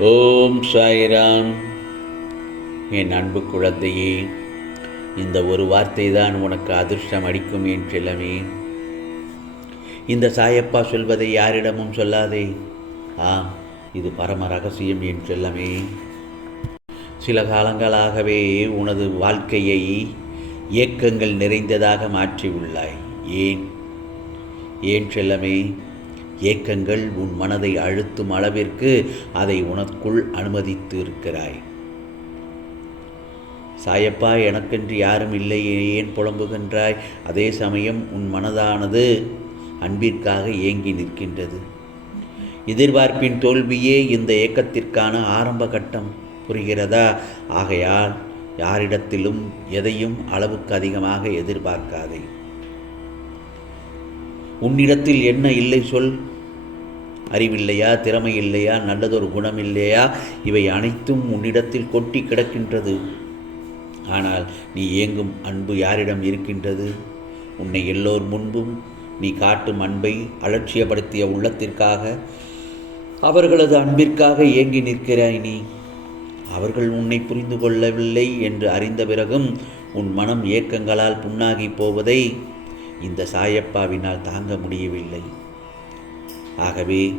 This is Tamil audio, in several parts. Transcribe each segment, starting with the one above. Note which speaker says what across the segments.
Speaker 1: ஓம் சாய்ராம். என் அன்பு குழந்தையே இந்த ஒரு வார்த்தை தான் உனக்கு அதிர்ஷ்டம் அடிக்கும் என் செல்லமே. இந்த சாயப்பா சொல்வதை யாரிடமும் சொல்லாதே. ஆ இது பரம ரகசியம் என் செல்லமே. சில காலங்களாகவே உனது வாழ்க்கையை ஏக்கங்கள் நிறைந்ததாக மாற்றியுள்ளாய். ஏன்? ஏன் செல்லமே? ஏக்கங்கள் உன் மனதை அழுத்தும் அளவிற்கு அதை உனக்குள் அனுமதித்து இருக்கிறாய் சாயப்பா எனக்கென்று யாரும் இல்லை ஏன் புலம்புகின்றாய்? அதே சமயம் உன் மனதானது அன்பிற்காக ஏங்கி நிற்கின்றது. எதிர்பார்ப்பின் தோல்வியே இந்த ஏக்கத்திற்கான ஆரம்ப கட்டம். புரிகிறதா? ஆகையால் யாரிடத்திலும் எதையும் அளவுக்கு அதிகமாக எதிர்பார்க்காதே. உன்னிடத்தில் என்ன இல்லை சொல்? அறிவில்லையா? திறமை இல்லையா நல்லதொரு குணம் இல்லையா இவை அனைத்தும் உன்னிடத்தில் கொட்டி கிடக்கின்றது. ஆனால் நீ ஏங்கும் அன்பு யாரிடம் இருக்கின்றது? உன்னை எல்லோர் முன்பும் நீ காட்டும் அன்பை அலட்சியப்படுத்திய உள்ளத்திற்காக அவர்களது அன்பிற்காக ஏங்கி நிற்கிறாய் நீ. அவர்கள் உன்னை புரிந்து கொள்ளவில்லை என்று அறிந்த பிறகும் உன் மனம் ஏக்கங்களால் புண்ணாகி போவதை இந்த சாயப்பாவினால் தாங்க முடியவில்லை. ஆகவே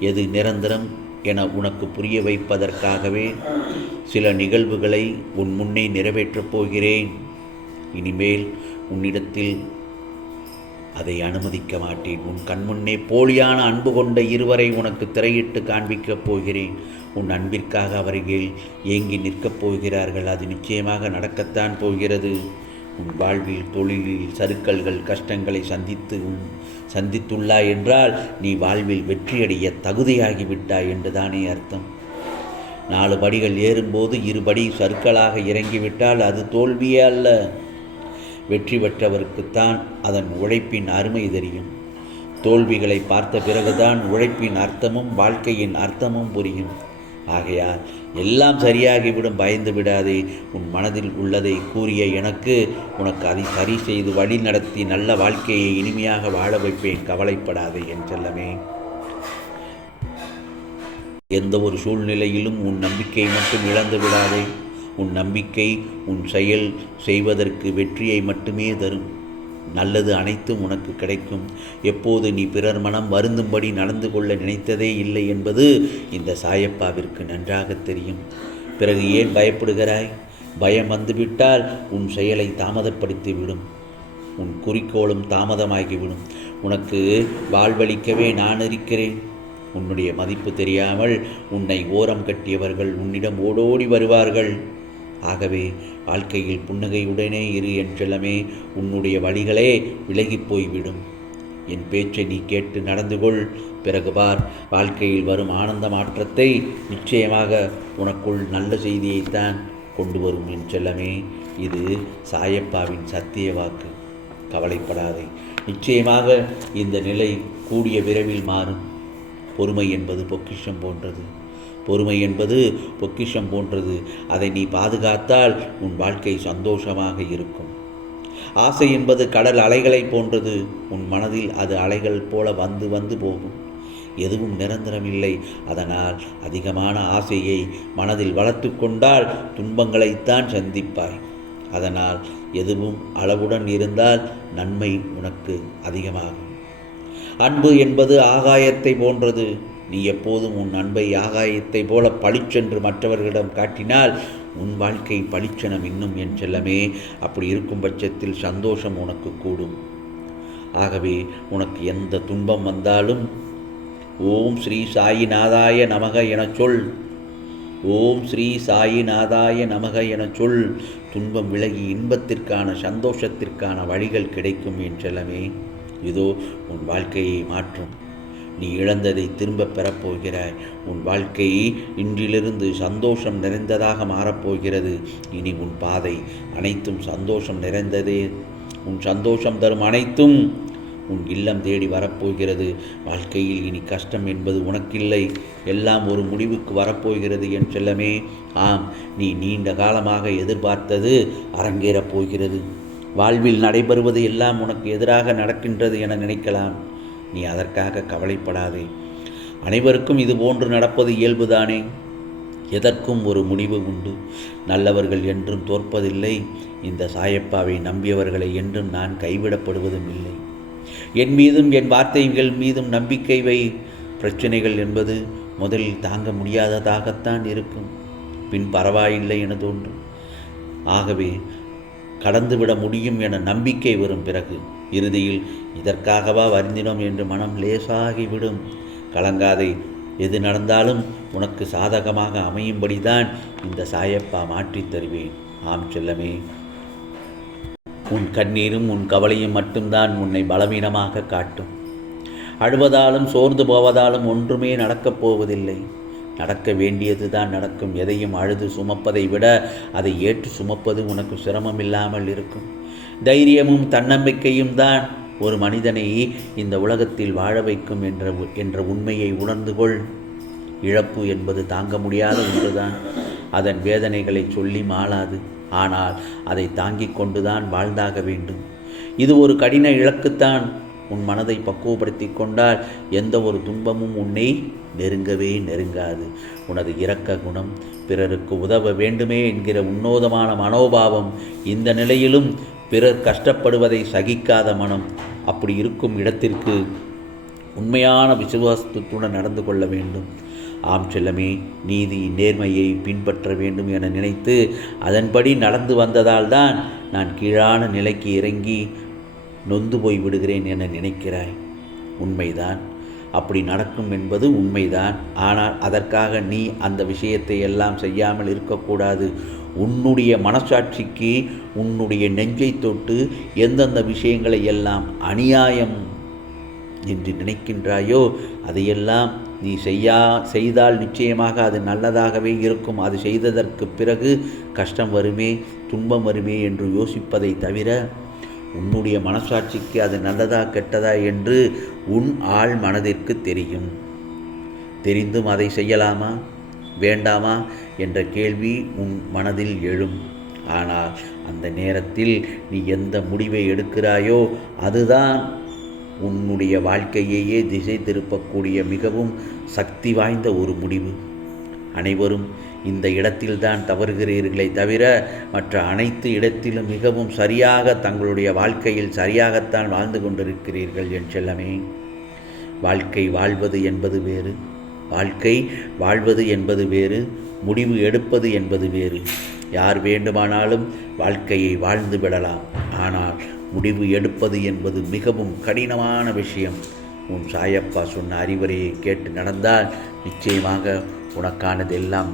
Speaker 1: எது நிரந்தரம் என உனக்கு புரிய வைப்பதற்காகவே சில நிகழ்வுகளை உன் முன்னே நிறைவேற்றப் போகிறேன். இனிமேல் உன்னிடத்தில் அதை அனுமதிக்க மாட்டேன். உன் கண்முன்னே போலியான அன்பு கொண்ட இருவரை உனக்கு திரையிட்டு காண்பிக்கப் போகிறேன். உன் அன்பிற்காக அவர்கள் ஏங்கி நிற்கப் போகிறார்கள். அது நிச்சயமாக நடக்கத்தான் போகிறது. உன் வாழ்வில் தொழிலில் சறுக்கல்கள் கஷ்டங்களை சந்தித்து உன் சந்தித்துள்ளாய் என்றால் நீ வாழ்வில் வெற்றியடைய தகுதியாகிவிட்டாய் என்றுதானே அர்த்தம். நாலு படிகள் ஏறும்போது இருபடி சருக்களாக இறங்கிவிட்டால் அது தோல்வியே அல்ல. வெற்றி பெற்றவருக்குத்தான் அதன் உழைப்பின் அருமை தெரியும். தோல்விகளை பார்த்த பிறகுதான் உழைப்பின் அர்த்தமும் வாழ்க்கையின் அர்த்தமும் புரியும். ஆகையால் எல்லாம் சரியாகிவிடும் பயந்து விடாதே. உன் மனதில் உள்ளதை கூறிய எனக்கு உனக்கு அதை சரி செய்து வழி நடத்தி நல்ல வாழ்க்கையை இனிமையாக வாழ வைப்பேன். கவலைப்படாதே என் செல்லமே. எந்த ஒரு சூழ்நிலையிலும் உன் நம்பிக்கை மட்டும் இழந்து விடாதே. உன் நம்பிக்கை உன் செயல் செய்வதற்கு வெற்றியை மட்டுமே தரும். நல்லது அனைத்தும் உனக்கு கிடைக்கும். எப்போது நீ பிறர் மனம் வருந்தும்படி நடந்து கொள்ள நினைத்ததே இல்லை என்பது இந்த சாயப்பாவிற்கு நன்றாக தெரியும். பிறகு ஏன் பயப்படுகிறாய்? பயம் வந்துவிட்டால் உன் செயலை தாமதப்படுத்திவிடும். உன் குறிக்கோளும் தாமதமாகிவிடும். உனக்கு வாழ்வளிக்கவே நான் இருக்கிறேன். உன்னுடைய மதிப்பு தெரியாமல் உன்னை ஓரம் கட்டியவர்கள் உன்னிடம் ஓடோடி வருவார்கள். ஆகவே வாழ்க்கையில் புன்னகையுடனே இரு என்றெல்லாமே உன்னுடைய வழிகளே விலகிப் போய்விடும். என் பேச்சை நீ கேட்டு நடந்து கொள். பிறகு பார் வாழ்க்கையில் வரும் ஆனந்த மாற்றத்தை நிச்சயமாக உனக்குள் நல்ல செய்தியைத்தான் கொண்டு வரும் என் செல்லமே. இது சாயப்பாவின் சத்திய வாக்கு. கவலைப்படாதே. நிச்சயமாக இந்த நிலை கூடிய விரைவில் மாறும். பொறுமை என்பது பொக்கிஷம் போன்றது. பொறுமை என்பது பொக்கிஷம் போன்றது. அதை நீ பாதுகாத்தால் உன் வாழ்க்கை சந்தோஷமாக இருக்கும். ஆசை என்பது கடல் அலைகளை போன்றது. உன் மனதில் அது அலைகள் போல வந்து வந்து போகும். எதுவும் நிரந்தரமில்லை அதனால் அதிகமான ஆசையை மனதில் வளர்த்து கொண்டால் துன்பங்களைத்தான் சந்திப்பாய். அதனால் எதுவும் அளவுடன் இருந்தால் நன்மை உனக்கு அதிகமாகும். அன்பு என்பது ஆகாயத்தை போன்றது. நீ எப்போதும் உன் அன்பை ஆகாயத்தை போல பளிச்சென்று மற்றவர்களிடம் காட்டினால் உன் வாழ்க்கை பளிச்செனம் இன்னும் என் செல்லமே. அப்படி இருக்கும் பட்சத்தில் சந்தோஷம் உனக்கு கூடும். ஆகவே உனக்கு எந்த துன்பம் வந்தாலும் ஓம் ஸ்ரீ சாயிநாதாய நமக எனச் சொல். ஓம் ஸ்ரீ சாயிநாதாய நமக எனச் சொல். துன்பம் விலகி இன்பத்திற்கான சந்தோஷத்திற்கான வழிகள் கிடைக்கும் என் செல்லமே. இதோ உன் வாழ்க்கையை மாற்றும். நீ இழந்ததை திரும்பப் பெறப்போகிறாய். உன் வாழ்க்கை இன்றிலிருந்து சந்தோஷம் நிறைந்ததாக மாறப்போகிறது. இனி உன் பாதை அனைத்தும் சந்தோஷம் நிறைந்ததே. உன் சந்தோஷம் தரும் அனைத்தும் உன் இல்லம் தேடி வரப்போகிறது. வாழ்க்கையில் இனி கஷ்டம் என்பது உனக்கில்லை. எல்லாம் ஒரு முடிவுக்கு வரப்போகிறது என் செல்லமே. ஆம் நீ நீண்ட காலமாக எதிர்பார்த்தது அரங்கேறப் போகிறது. வாழ்வில் நடைபெறுவது எல்லாம் உனக்கு எதிராக நடக்கின்றது என நினைக்கலாம். நீ அதற்காக கவலைப்படாதே. அனைவருக்கும் இது போன்று நடப்பது இயல்புதானே? எதற்கும் ஒரு முடிவு உண்டு. நல்லவர்கள் என்றும் தோற்பதில்லை. இந்த சாயப்பாவை நம்பியவர்களை என்றும் நான் கைவிடப்படுவதும் இல்லை. என் மீதும் என் வார்த்தைகள் மீதும் நம்பிக்கை வை. பிரச்சனைகள் என்பது முதலில் தாங்க முடியாததாகத்தான் இருக்கும். பின் பரவாயில்லை என தோன்றும். ஆகவே கடந்துவிட முடியும் என நம்பிக்கை வரும் பிறகு இறுதியில் இதற்காகவா வருந்தினோம்? என்று மனம் லேசாகிவிடும். கலங்காதே எது நடந்தாலும் உனக்கு சாதகமாக அமையும்படிதான் இந்த சாயப்பா மாற்றித் தருவேன். ஆம் செல்லமே. உன் கண்ணீரும் உன் கவலையும் மட்டும்தான் உன்னை பலவீனமாக காட்டும். அழுவதாலும் சோர்ந்து போவதாலும் ஒன்றுமே நடக்கப் போவதில்லை. நடக்க வேண்டியது தான் நடக்கும். எதையும் அழுது சுமப்பதை விட அதை ஏற்று சுமப்பது உனக்கு சிரமமில்லாமல் இருக்கும். தைரியமும் தன்னம்பிக்கையும் தான் ஒரு மனிதனை இந்த உலகத்தில் வாழ வைக்கும் என்ற என்ற உண்மையை உணர்ந்து கொள். இழப்பு என்பது தாங்க முடியாத ஒன்றுதான். அதன் வேதனைகளை சொல்லி மாளாது. ஆனால் அதை தாங்கிக் கொண்டுதான் வாழ்ந்தாக வேண்டும். இது ஒரு கடின இலக்குத்தான். உன் மனதை பக்குவப்படுத்தி கொண்டால் எந்த ஒரு துன்பமும் உன்னை நெருங்கவே நெருங்காது. உனது இரக்க குணம் பிறருக்கு உதவ வேண்டுமே என்கிற உன்னோதமான மனோபாவம் இந்த நிலையிலும் பிறர் கஷ்டப்படுவதை சகிக்காத மனம். அப்படி இருக்கும் இடத்திற்கு உண்மையான விசுவாசத்துடன் நடந்து கொள்ள வேண்டும். ஆம் செல்லமே நீதி நேர்மையை பின்பற்ற வேண்டும் என நினைத்து அதன்படி நடந்து வந்ததால் தான் நான் கீழான நிலைக்கு இறங்கி நொந்து போய் விடுகிறேன் என நினைக்கிறாய். உண்மைதான். அப்படி நடக்கும் என்பது உண்மைதான். ஆனால் அதற்காக நீ அந்த விஷயத்தை எல்லாம் செய்யாமல் இருக்கக்கூடாது. உன்னுடைய மனசாட்சிக்கு உன்னுடைய நெஞ்சை தொட்டு எந்தெந்த விஷயங்களை எல்லாம் அநியாயம் என்று நினைக்கின்றாயோ அதையெல்லாம் நீ செய்யா செய்தால் நிச்சயமாக அது நல்லதாகவே இருக்கும். அது செய்ததற்கு பிறகு கஷ்டம் வருமே துன்பம் வருமே என்று யோசிப்பதை தவிர உன்னுடைய மனசாட்சிக்கு அது நல்லதா கெட்டதா என்று உன் ஆள் மனதிற்கு தெரியும். தெரிந்தும் அதை செய்யலாமா வேண்டாமா என்ற கேள்வி உன் மனதில் எழும். ஆனால் அந்த நேரத்தில் நீ எந்த முடிவை எடுக்கிறாயோ அதுதான் உன்னுடைய வாழ்க்கையையே திசை திருப்பக்கூடிய மிகவும் சக்தி வாய்ந்த ஒரு முடிவு. அனைவரும் இந்த இடத்தில்தான் தவறுகிறீர்களே தவிர மற்ற அனைத்து இடத்திலும் மிகவும் சரியாக தங்களுடைய வாழ்க்கையில் சரியாகத்தான் வாழ்ந்து கொண்டிருக்கிறீர்கள் என் செல்லமே. வாழ்க்கை வாழ்வது என்பது வேறு வாழ்க்கை வாழ்வது என்பது வேறு முடிவு எடுப்பது என்பது வேறு. யார் வேண்டுமானாலும் வாழ்க்கையை வாழ்ந்து விடலாம். ஆனால் முடிவு எடுப்பது என்பது மிகவும் கடினமான விஷயம். உன் சாயப்பா சொன்ன அறிவுரையை கேட்டு நடந்தால் நிச்சயமாக உனக்கானதெல்லாம்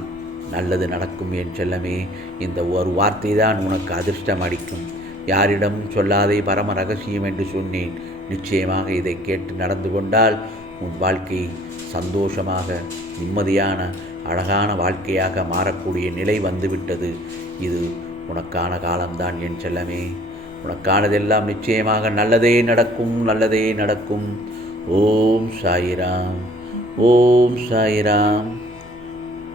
Speaker 1: நல்லது நடக்கும் என் செல்லமே. இந்த ஒரு வார்த்தை தான் உனக்கு அதிர்ஷ்டம் அடிக்கும் யாரிடம் சொல்லாதே பரம ரகசியம் என்று சொன்னேன். நிச்சயமாக இதை கேட்டு நடந்து கொண்டால் உன் வாழ்க்கை சந்தோஷமாக நிம்மதியான அழகான வாழ்க்கையாக மாறக்கூடிய நிலை வந்துவிட்டது. இது உனக்கான காலம்தான் என் செல்லமே. உனக்கானதெல்லாம் நிச்சயமாக நல்லதே நடக்கும் நல்லதே நடக்கும். ஓம் சாயிராம். ஓம் சாயிராம்.